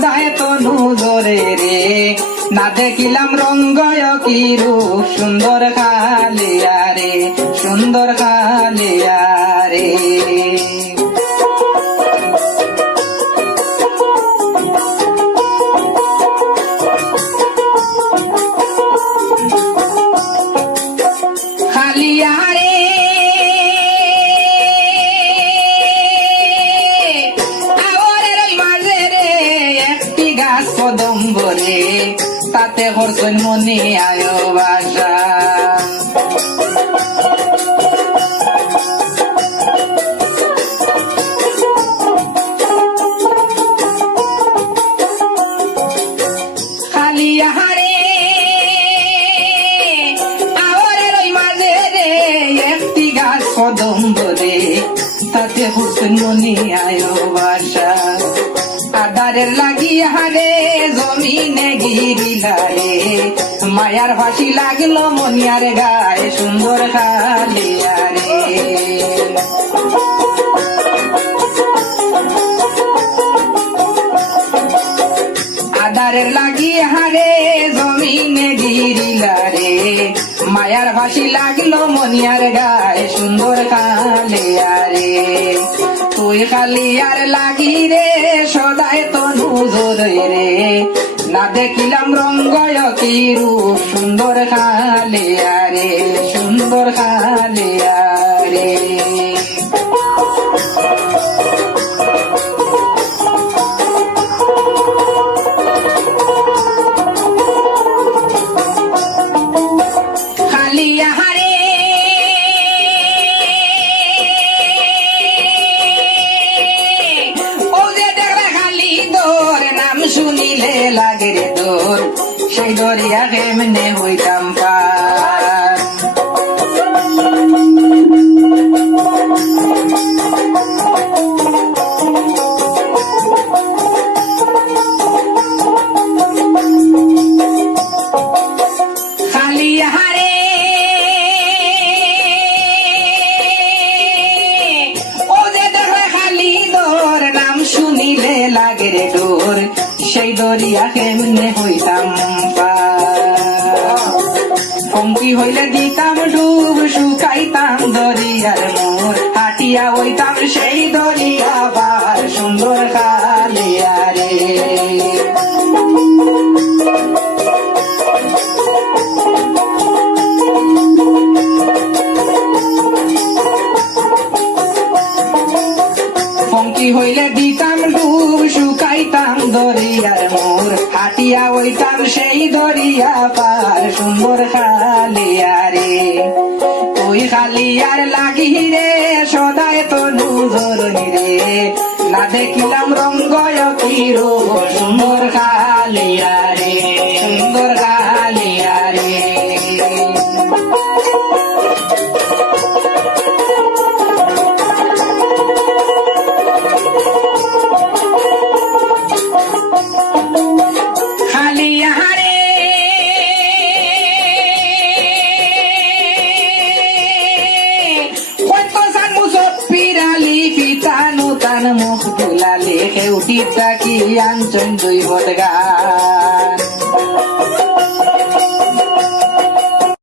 সদায় তনু জোরে রে। না দেখিলাম রঙ্গয় কি রূপ সুন্দর কালিয়া রে, সুন্দর কালিয়া রে। খালিয়া তাতে হরসন মনে আয় বাসা। কদম্ব রে তাতে হুসেন মনি আয় বাসা। আদারের লাগি হারে জমিনে গিরি লারে মায়ার ফাঁসি লাগল মনিয়ার গায়ে, সুন্দর খালিয়ারে আদারের লাগি হারে মায়ার ভাসি লাগল মনিয়ার গায়ে সুন্দর কালিয়া রে। তুই কালিয়ার লাগি রে সদায় তো জোরে রে। না দেখিলাম রঙ্গয় কি রূপ, সুন্দর কালিয়া রে, সুন্দর কালিয়া লাগে রে দোর সেই দরিয়া কেমনে হইতাম পার? লাগে রে দরিয়া কেমনে হইতাম পঙ্কি হইলে দিতাম ডুব, শুকাইতাম দরিয়ার মোর। হাটিয়া হইতাম সেই দরিয়া বার সুন্দর কালিয়া দরিয়ার মোর, হাটিয়া হইতাম সেই দরিয়া পার। সুন্দর খালিয়া রে ওই খালিয়ার লাগি রে সদায় তো নুজরনি রে না দেখিলাম রঙ্গয় কি রূপ, সুন্দর খালিয়া রে সুন্দর খালিয়া দুলালে কেউটি তাকি আঞ্চন দুই হট